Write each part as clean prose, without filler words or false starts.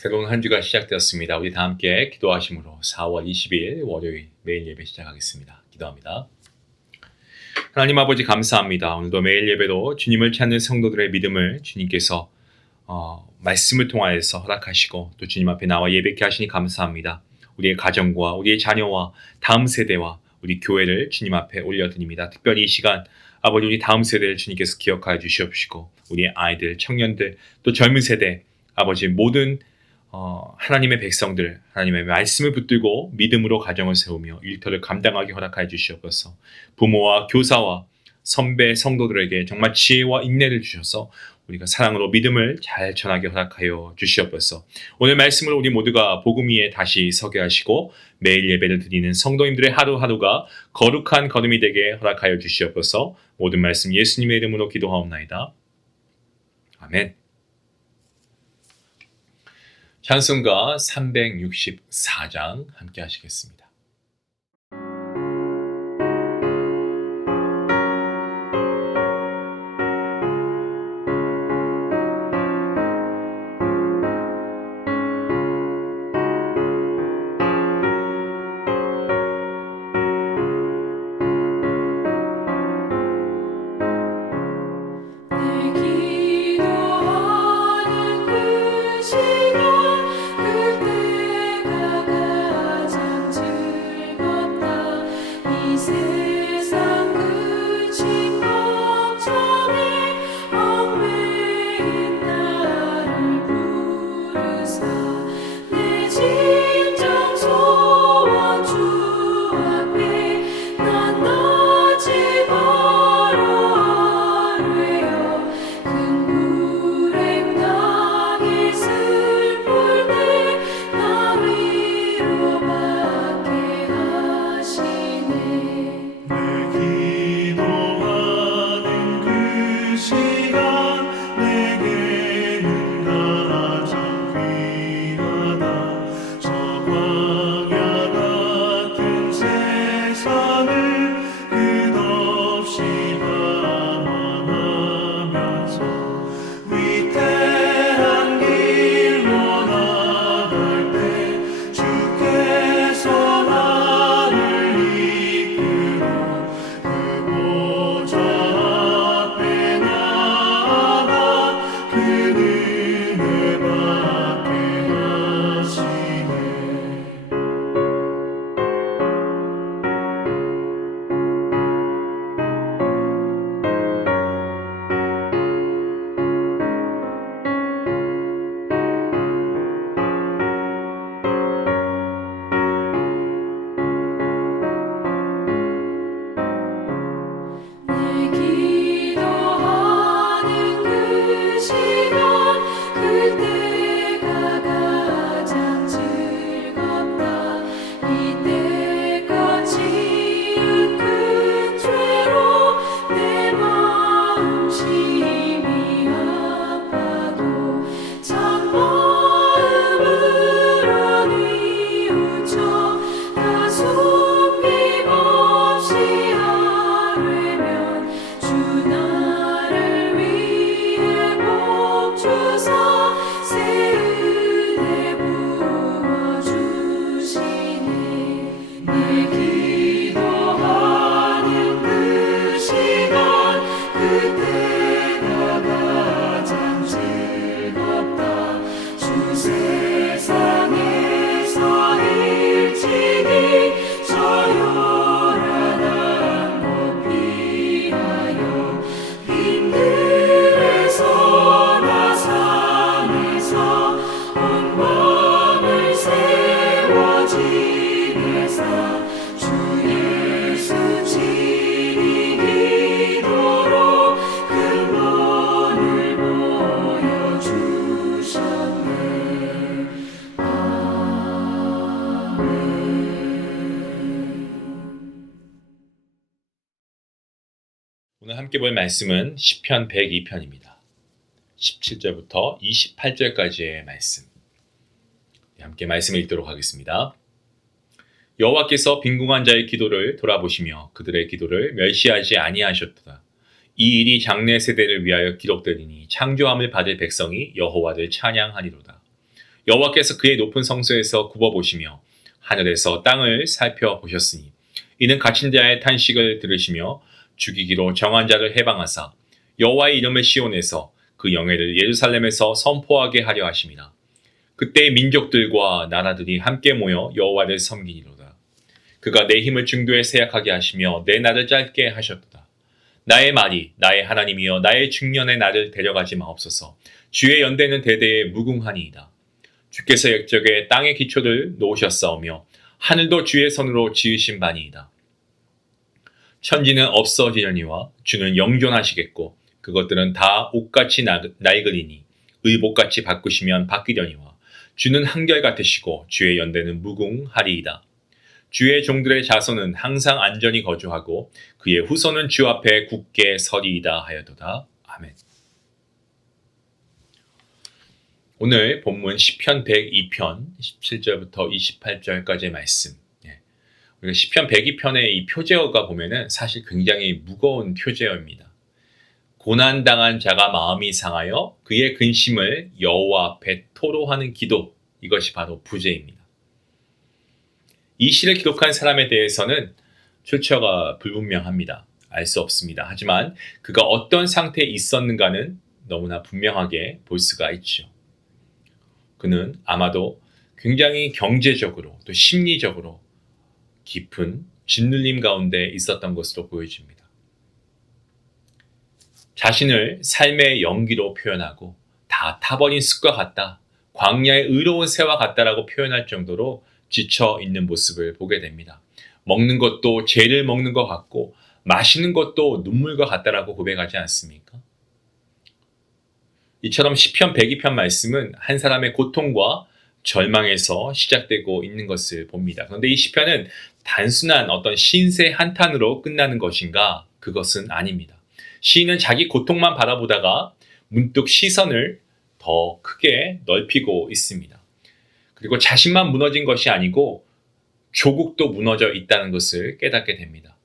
새로운 한 주가 시작되었습니다. 우리 다 함께 기도하심으로 4월 20일 월요일 매일 예배 시작하겠습니다. 기도합니다. 하나님 아버지 감사합니다. 오늘도 매일 예배로 주님을 찾는 성도들의 믿음을 주님께서 말씀을 통하여서 허락하시고 또 주님 앞에 나와 예배케 하시니 감사합니다. 우리의 가정과 우리의 자녀와 다음 세대와 우리 교회를 주님 앞에 올려드립니다. 특별히 이 시간 아버지 우리 다음 세대를 주님께서 기억하여 주시옵시고 우리의 아이들, 청년들 또 젊은 세대 아버지 모든 하나님의 백성들 하나님의 말씀을 붙들고 믿음으로 가정을 세우며 일터를 감당하게 허락하여 주시옵소서. 부모와 교사와 선배 성도들에게 정말 지혜와 인내를 주셔서 우리가 사랑으로 믿음을 잘 전하게 허락하여 주시옵소서. 오늘 말씀을 우리 모두가 복음 위에 다시 서게 하시고 매일 예배를 드리는 성도님들의 하루하루가 거룩한 걸음이 되게 허락하여 주시옵소서. 모든 말씀 예수님의 이름으로 기도하옵나이다. 아멘. 찬송가 364장 함께 하시겠습니다. 오늘 함께 볼 말씀은 시편 102편입니다. 17절부터 28절까지의 말씀. 함께 말씀을 읽도록 하겠습니다. 여호와께서 빈궁한 자의 기도를 돌아보시며 그들의 기도를 멸시하지 아니하셨도다. 이 일이 장래 세대를 위하여 기록되리니 창조함을 받을 백성이 여호와를 찬양하리로다. 여호와께서 그의 높은 성소에서 굽어보시며 하늘에서 땅을 살펴보셨으니 이는 갇힌 자의 탄식을 들으시며 죽이기로 정한 자를 해방하사 여호와의 이름을 시온에서 그 영예를 예루살렘에서 선포하게 하려 하심이라. 그때 민족들과 나라들이 함께 모여 여호와를 섬기리로다. 그가 내 힘을 중도에 세약하게 하시며 내 날을 짧게 하셨도다. 나의 말이 나의 하나님이여 나의 중년에 나를 데려가지 마옵소서. 주의 연대는 대대에 무궁하니이다. 주께서 역적에 땅의 기초를 놓으셨사오며 하늘도 주의 손으로 지으신 바니이다. 천지는 없어지려니와 주는 영존하시겠고 그것들은 다 옷같이 낡으리니 의복같이 바꾸시면 바뀌려니와 주는 한결같으시고 주의 연대는 무궁하리이다. 주의 종들의 자손은 항상 안전히 거주하고 그의 후손은 주 앞에 굳게 서리이다 하여도다. 아멘. 오늘 본문 시편 102편 17절부터 28절까지의 말씀. 우리가 시편 102편의 이 표제어가 보면은 사실 굉장히 무거운 표제어입니다. 고난당한 자가 마음이 상하여 그의 근심을 여호와 앞에 토로하는 기도, 이것이 바로 부제입니다. 이 시를 기록한 사람에 대해서는 출처가 불분명합니다. 알 수 없습니다. 하지만 그가 어떤 상태에 있었는가는 너무나 분명하게 볼 수가 있죠. 그는 아마도 굉장히 경제적으로 또 심리적으로 깊은 짓눌림 가운데 있었던 것으로 보여집니다. 자신을 삶의 연기로 표현하고 다 타버린 숲과 같다, 광야의 의로운 새와 같다라고 표현할 정도로 지쳐 있는 모습을 보게 됩니다. 먹는 것도 죄를 먹는 것 같고 마시는 것도 눈물과 같다라고 고백하지 않습니까? 이처럼 시편 102편 말씀은 한 사람의 고통과 절망에서 시작되고 있는 것을 봅니다. 그런데 이 시편은 단순한 어떤 신세 한탄으로 끝나는 것인가? 그것은 아닙니다. 시인은 자기 고통만 바라보다가 문득 시선을 더 크게 넓히고 있습니다. 그리고 자신만 무너진 것이 아니고 조국도 무너져 있다는 것을 깨닫게 됩니다.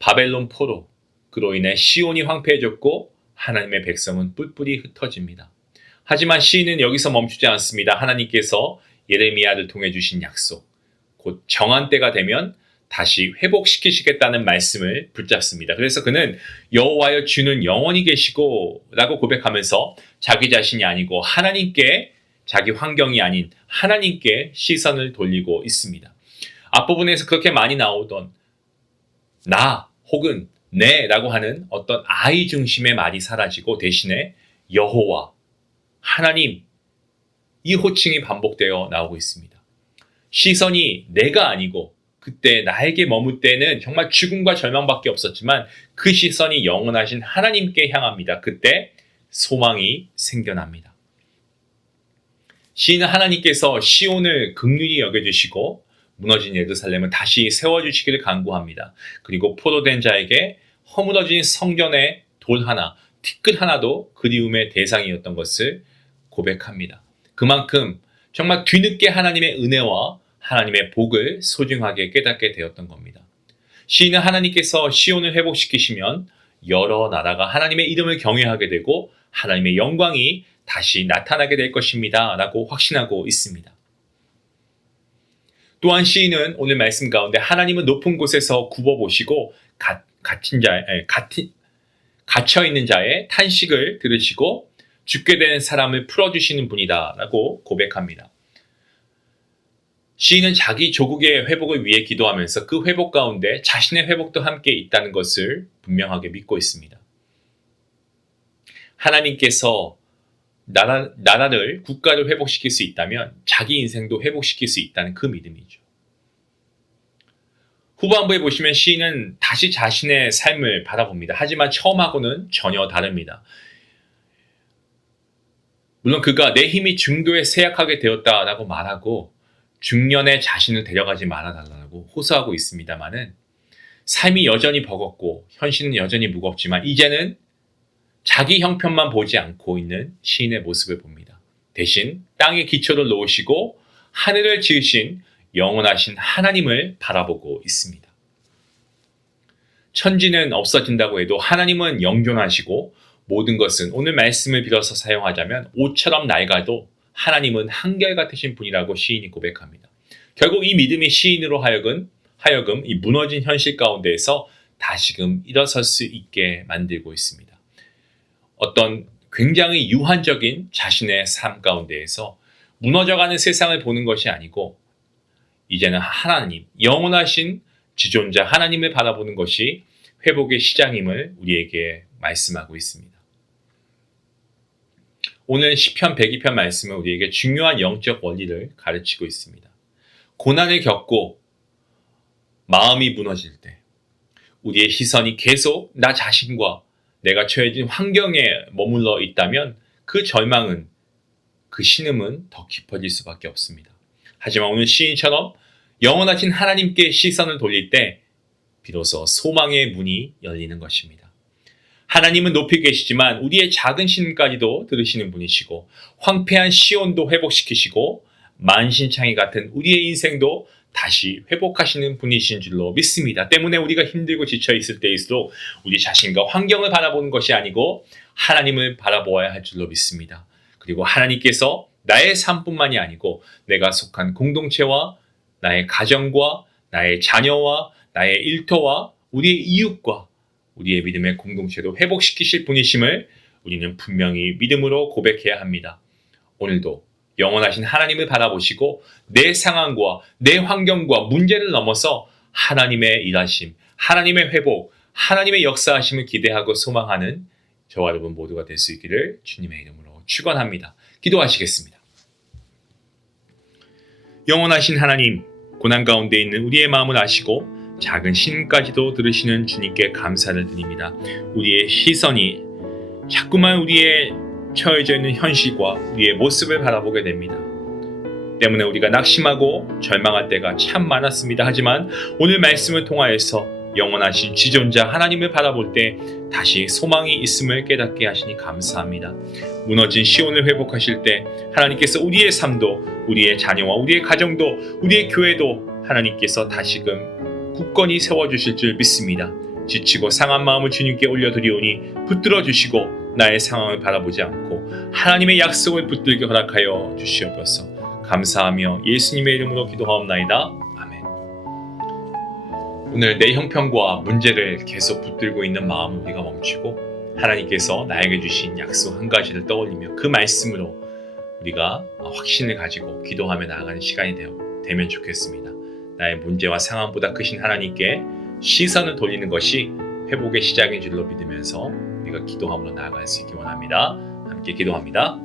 바벨론 포로, 그로 인해 시온이 황폐해졌고 하나님의 백성은 뿔뿔이 흩어집니다. 하지만 시인은 여기서 멈추지 않습니다. 하나님께서 예레미야를 통해 주신 약속, 곧 정한 때가 되면 다시 회복시키시겠다는 말씀을 붙잡습니다. 그래서 그는 여호와여 주는 영원히 계시고 라고 고백하면서 자기 자신이 아니고 하나님께, 자기 환경이 아닌 하나님께 시선을 돌리고 있습니다. 앞부분에서 그렇게 많이 나오던 나 혹은 내라고 하는 어떤 아이 중심의 말이 사라지고 대신에 여호와, 하나님, 이 호칭이 반복되어 나오고 있습니다. 시선이 내가 아니고 그때 나에게 머물 때는 정말 죽음과 절망밖에 없었지만 그 시선이 영원하신 하나님께 향합니다. 그때 소망이 생겨납니다. 시인은 하나님께서 시온을 긍휼히 여겨주시고 무너진 예루살렘을 다시 세워주시기를 간구합니다. 그리고 포로된 자에게 허물어진 성전의 돌 하나, 티끌 하나도 그리움의 대상이었던 것을 고백합니다. 그만큼 정말 뒤늦게 하나님의 은혜와 하나님의 복을 소중하게 깨닫게 되었던 겁니다. 시인은 하나님께서 시온을 회복시키시면 여러 나라가 하나님의 이름을 경외하게 되고 하나님의 영광이 다시 나타나게 될 것입니다 라고 확신하고 있습니다. 또한 시인은 오늘 말씀 가운데 하나님은 높은 곳에서 굽어보시고 갇혀있는 자의 탄식을 들으시고 죽게 된 사람을 풀어주시는 분이다 라고 고백합니다. 시인은 자기 조국의 회복을 위해 기도하면서 그 회복 가운데 자신의 회복도 함께 있다는 것을 분명하게 믿고 있습니다. 하나님께서 나라를, 국가를 회복시킬 수 있다면 자기 인생도 회복시킬 수 있다는 그 믿음이죠. 후반부에 보시면 시인은 다시 자신의 삶을 바라봅니다. 하지만 처음하고는 전혀 다릅니다. 물론 그가 내 힘이 중도에 쇠약하게 되었다라고 말하고 중년에 자신을 데려가지 말아달라고 호소하고 있습니다만은 삶이 여전히 버겁고 현실은 여전히 무겁지만 이제는 자기 형편만 보지 않고 있는 시인의 모습을 봅니다. 대신 땅에 기초를 놓으시고 하늘을 지으신 영원하신 하나님을 바라보고 있습니다. 천지는 없어진다고 해도 하나님은 영존하시고 모든 것은 오늘 말씀을 빌어서 사용하자면 옷처럼 낡아도 하나님은 한결같으신 분이라고 시인이 고백합니다. 결국 이 믿음이 시인으로 하여금 이 무너진 현실 가운데에서 다시금 일어설 수 있게 만들고 있습니다. 어떤 굉장히 유한적인 자신의 삶 가운데에서 무너져가는 세상을 보는 것이 아니고 이제는 하나님, 영원하신 지존자 하나님을 바라보는 것이 회복의 시작임을 우리에게 말씀하고 있습니다. 오늘 시편 102편 말씀은 우리에게 중요한 영적 원리를 가르치고 있습니다. 고난을 겪고 마음이 무너질 때 우리의 시선이 계속 나 자신과 내가 처해진 환경에 머물러 있다면 그 절망은, 그 신음은 더 깊어질 수밖에 없습니다. 하지만 오늘 시인처럼 영원하신 하나님께 시선을 돌릴 때 비로소 소망의 문이 열리는 것입니다. 하나님은 높이 계시지만 우리의 작은 신음까지도 들으시는 분이시고 황폐한 시온도 회복시키시고 만신창이 같은 우리의 인생도 다시 회복하시는 분이신 줄로 믿습니다. 때문에 우리가 힘들고 지쳐 있을 때일수록 우리 자신과 환경을 바라보는 것이 아니고 하나님을 바라보아야 할 줄로 믿습니다. 그리고 하나님께서 나의 삶뿐만이 아니고 내가 속한 공동체와 나의 가정과 나의 자녀와 나의 일터와 우리의 이웃과 우리의 믿음의 공동체도 회복시키실 분이심을 우리는 분명히 믿음으로 고백해야 합니다. 오늘도 영원하신 하나님을 바라보시고 내 상황과 내 환경과 문제를 넘어서 하나님의 일하심, 하나님의 회복, 하나님의 역사하심을 기대하고 소망하는 저와 여러분 모두가 될 수 있기를 주님의 이름으로 축원합니다. 기도하시겠습니다. 영원하신 하나님, 고난 가운데 있는 우리의 마음을 아시고 작은 신음까지도 들으시는 주님께 감사를 드립니다. 우리의 시선이 자꾸만 우리의 처해져 있는 현실과 우리의 모습을 바라보게 됩니다. 때문에 우리가 낙심하고 절망할 때가 참 많았습니다. 하지만 오늘 말씀을 통하여서 영원하신 지존자 하나님을 바라볼 때 다시 소망이 있음을 깨닫게 하시니 감사합니다. 무너진 시온을 회복하실 때 하나님께서 우리의 삶도, 우리의 자녀와 우리의 가정도, 우리의 교회도 하나님께서 다시금 굳건히 세워주실 줄 믿습니다. 지치고 상한 마음을 주님께 올려드리오니 붙들어 주시고 나의 상황을 바라보지 않고 하나님의 약속을 붙들게 허락하여 주시옵소서. 감사하며 예수님의 이름으로 기도하옵나이다. 아멘. 오늘 내 형편과 문제를 계속 붙들고 있는 마음을 우리가 멈추고 하나님께서 나에게 주신 약속 한 가지를 떠올리며 그 말씀으로 우리가 확신을 가지고 기도하며 나아가는 시간이 되면 좋겠습니다. 나의 문제와 상황보다 크신 하나님께 시선을 돌리는 것이 회복의 시작인 줄로 믿으면서 우리가 기도함으로 나아갈 수 있기 원합니다. 함께 기도합니다.